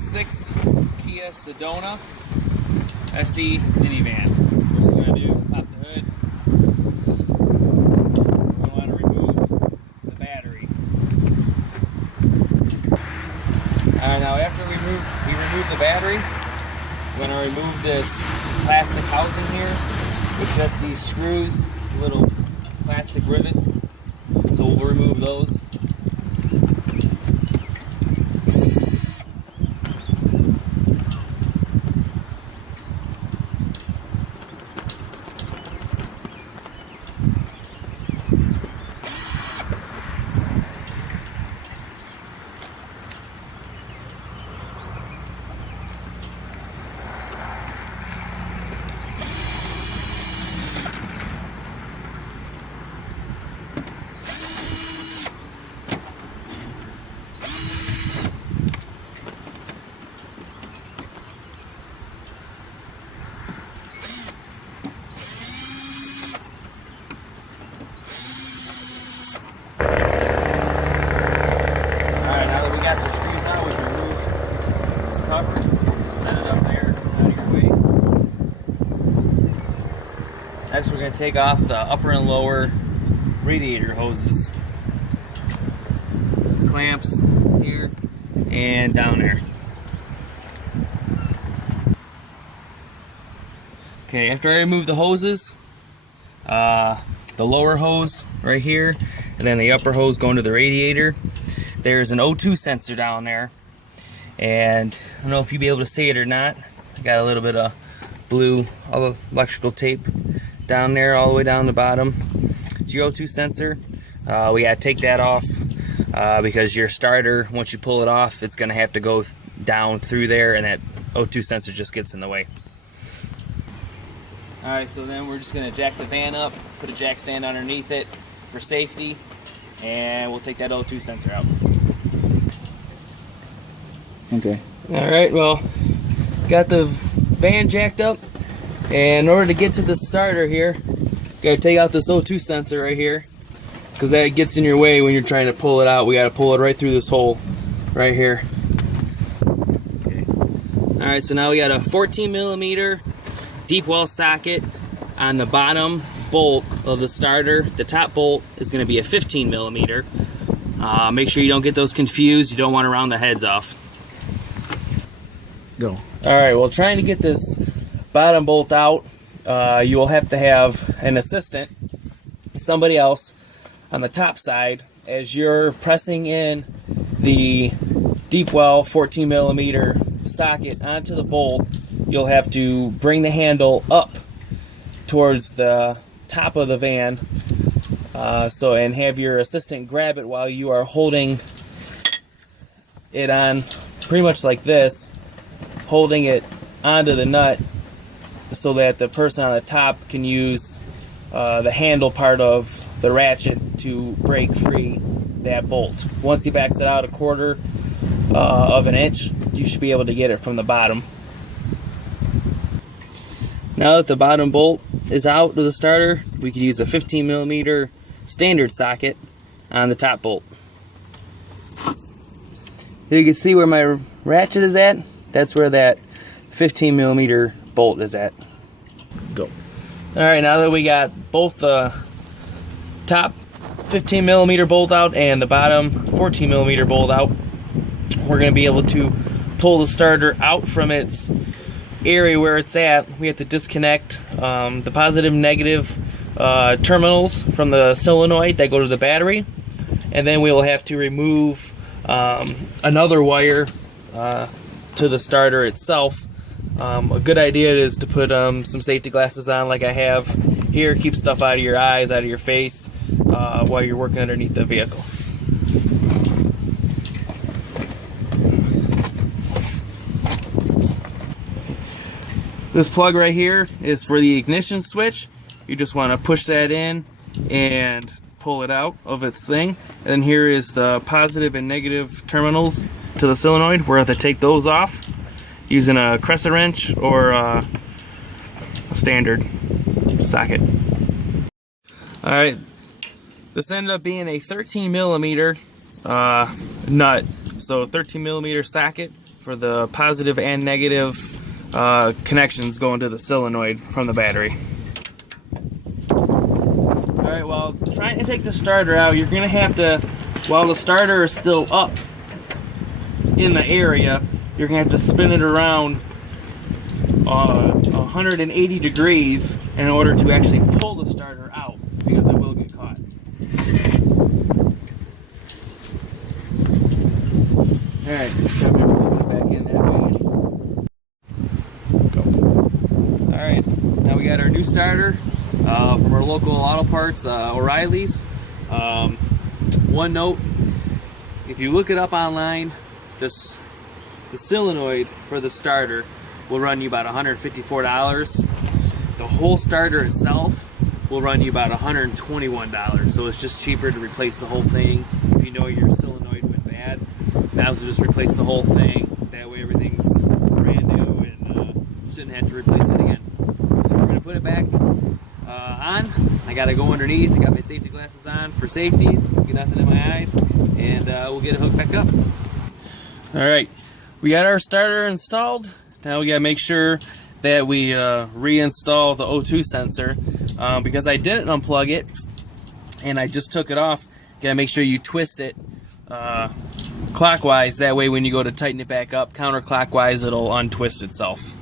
06 Kia Sedona SE minivan. First thing we're going to do is pop the hood. We want to remove the battery. Alright, now after we remove the battery, we're going to remove this plastic housing here with just these screws, little plastic rivets. So we'll remove those. Got the screws out, we can remove this cover, set it up there, out of your way. Next we're going to take off the upper and lower radiator hoses. Clamps here and down there. Okay, after I remove the hoses, the lower hose right here, and then the upper hose going to the radiator, there's an O2 sensor down there, and I don't know if you'll be able to see it or not. I got a little bit of blue electrical tape down there all the way down the bottom. It's your O2 sensor. We gotta take that off because your starter, once you pull it off, it's gonna have to go down through there, and that O2 sensor just gets in the way. Alright, so then we're just gonna jack the van up, put a jack stand underneath it for safety, and we'll take that O2 sensor out. Okay. Alright, well, got the van jacked up, and in order to get to the starter here, gotta take out this O2 sensor right here, because that gets in your way when you're trying to pull it out. We gotta pull it right through this hole right here. Okay. Alright, so now we got a 14mm deep well socket on the bottom bolt of the starter. The top bolt is going to be a 15mm. Make sure you don't get those confused. You don't want to round the heads off. Go. Alright, well, trying to get this bottom bolt out, you will have to have an assistant, somebody else on the top side. As you're pressing in the deep well 14mm socket onto the bolt, you'll have to bring the handle up towards the top of the van, and have your assistant grab it while you are holding it on, pretty much like this, holding it onto the nut so that the person on the top can use the handle part of the ratchet to break free that bolt. Once he backs it out a quarter of an inch, you should be able to get it from the bottom. Now that the bottom bolt is out of the starter, we could use a 15mm standard socket on the top bolt. Here you can see where my ratchet is at. That's where that 15mm bolt is at. Go. Alright, now that we got both the top 15mm bolt out and the bottom 14mm bolt out, we're going to be able to pull the starter out from its area where it's at. We have to disconnect the positive and negative terminals from the solenoid that go to the battery, and then we will have to remove another wire to the starter itself. A good idea is to put some safety glasses on like I have here. Keep stuff out of your eyes, out of your face while you're working underneath the vehicle. This plug right here is for the ignition switch. You just want to push that in and pull it out of its thing. And here is the positive and negative terminals to the solenoid. We're going to take those off using a crescent wrench or a standard socket. Alright, this ended up being a 13mm nut. So 13mm socket for the positive and negative connections going to the solenoid from the battery. Alright, well, trying to take the starter out, you're going to have to, while the starter is still up in the area, you're going to have to spin it around 180 degrees in order to actually pull the starter out, because it will get caught. Alright, so I'm going to put it back in that way. Go. Alright, now we got our new starter from our local auto parts, O'Reilly's. One note, if you look it up online, the solenoid for the starter will run you about $154. The whole starter itself will run you about $121. So it's just cheaper to replace the whole thing. If you know your solenoid went bad, might as well just replace the whole thing. That way everything's brand new and you shouldn't have to replace it again. So we're going to put it back on. I got to go underneath. I got my safety glasses on for safety. Get nothing in my eyes. And we'll get it hooked back up. Alright, we got our starter installed. Now we got to make sure that we reinstall the O2 sensor. Because I didn't unplug it and I just took it off, got to make sure you twist it clockwise. That way when you go to tighten it back up counterclockwise, it'll untwist itself.